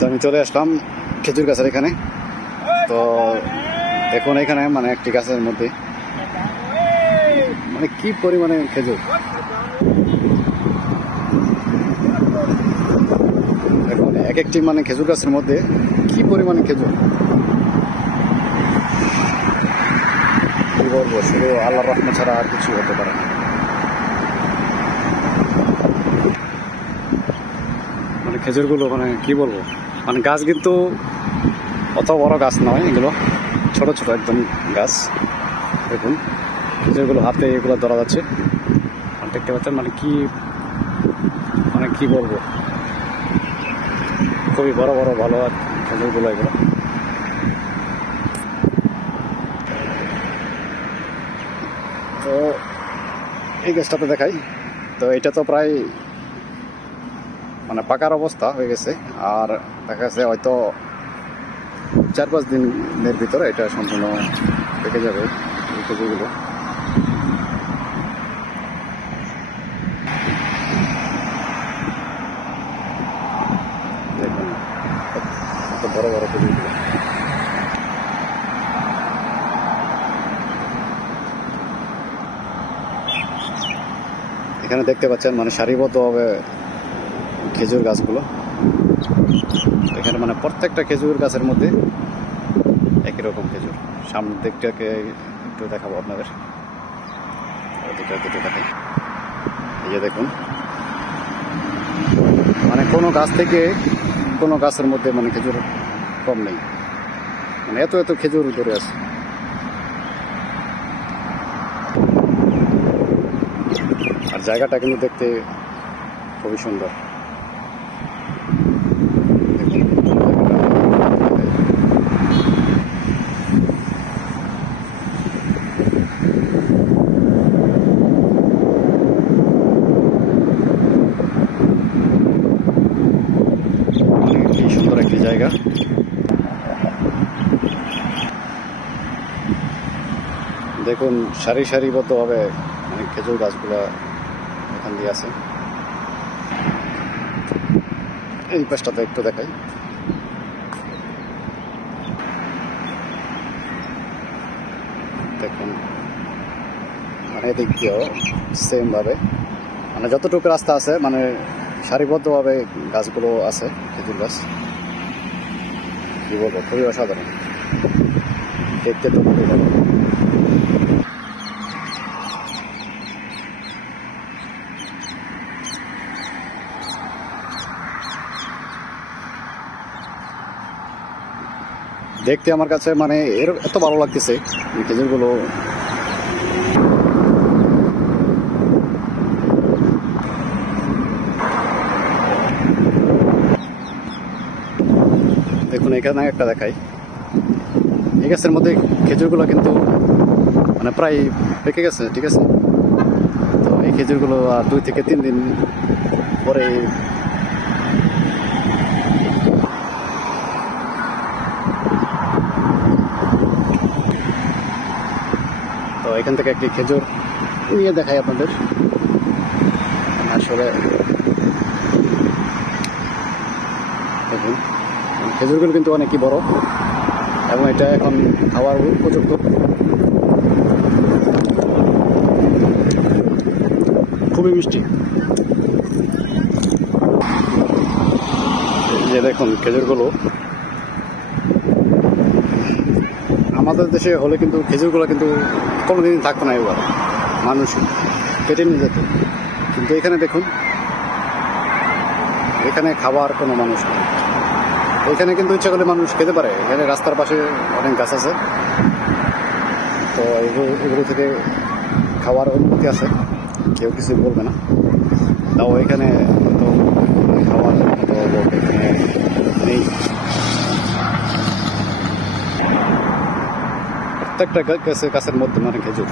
তো আমি চলে আসলাম খেজুর গাছের এখানে। তো এখন এখানে মানে একটি গাছের মধ্যে মানে কি পরিমাণে খেজুর, এখন এক একটি মানে খেজুর গাছের মধ্যে কি পরিমাণে খেজুর, কি বলবো, শুধু আল্লাহর রহমত ছাড়া আর কিছু হতে পারে না। মানে খেজুরগুলো মানে কি বলবো, মানে গাছ কিন্তু অত বড় গাছ নয়, এগুলো ছোট ছোট একদম গাছ। দেখুন খেজুরগুলো হাতে এগুলো ধরা যাচ্ছে, দেখতে পাচ্ছেন। মানে কি বলবো, খুবই বড় বড় ভালো খেজুরগুলো এগুলো। তো এই গাছটাতে দেখাই, তো এটা তো প্রায় মানে পাকার অবস্থা হয়ে গেছে, আর দেখা গেছে হয়তো 4-5 দিনের ভিতরে এটা সম্পূর্ণ পেকে যাবে এই খেজুরগুলো। দেখুন কত বড় বড় খেজুরগুলো। এখানে দেখতে পাচ্ছেন মানে সারিবদ্ধভাবে খেজুর গাছগুলো। এখানে মানে প্রত্যেকটা খেজুর গাছের মধ্যে একই রকম খেজুর। সামনের দিকটাকে একটু দেখাবো আপনাদের, দেখাই। এই যে দেখুন, মানে কোনো গাছ থেকে কোনো গাছের মধ্যে মানে খেজুর কম নেই, মানে এত এত খেজুর ধরে আছে। আর জায়গাটা কিন্তু দেখতে খুবই সুন্দর। সুন্দর একটি জায়গা। দেখুন সারিবদ্ধভাবে মানে খেজুর গাছগুলা এখান দিয়ে আছে। এই পাশটাতে একটু দেখাই। দেখুন মানে এদিক দিয়েও সেম ভাবে মানে যতটুকু রাস্তা আছে মানে সারিবদ্ধভাবে গাছগুলো আছে, খেজুর গাছ। কি বলবো, খুবই অসাধারণ, দেখতে তো খুবই ভালো। দেখতে আমার কাছে মানে এত ভালো লাগতেছে এই খেজুরগুলো। দেখুন এখানে একটা দেখাই, এই গাছের মধ্যে খেজুরগুলো কিন্তু মানে প্রায় পেকে গেছে, ঠিক আছে। তো এই খেজুরগুলো আর 2 থেকে 3 দিন পরে তো এখান থেকে একটি খেজুর নিয়ে দেখাই আপনাদের। আসলে দেখুন খেজুরগুলো কিন্তু অনেকই বড়, এবং এটা এখন খাওয়ার উপযুক্ত। খুবই মিষ্টি। যে দেখুন খেজুরগুলো আমাদের দেশে হলে কিন্তু খেজুরগুলো কিন্তু কোনোদিন থাকতো না, এবার মানুষ কেটে নিয়ে যেত। কিন্তু এখানে দেখুন, এখানে খাবার কোনো মানুষ নেই। এখানে কিন্তু ইচ্ছা করলে মানুষ খেতে পারে। এখানে রাস্তার পাশে অনেক গাছ আছে, তো এগুলো থেকে খাওয়ার অনুমতি আছে, কেউ কিছু বলবে না। তাও এখানে তো খাওয়ার মতো লোক এখানে নেই। প্রত্যেকটা গাছের মধ্যে মানে খেজুর।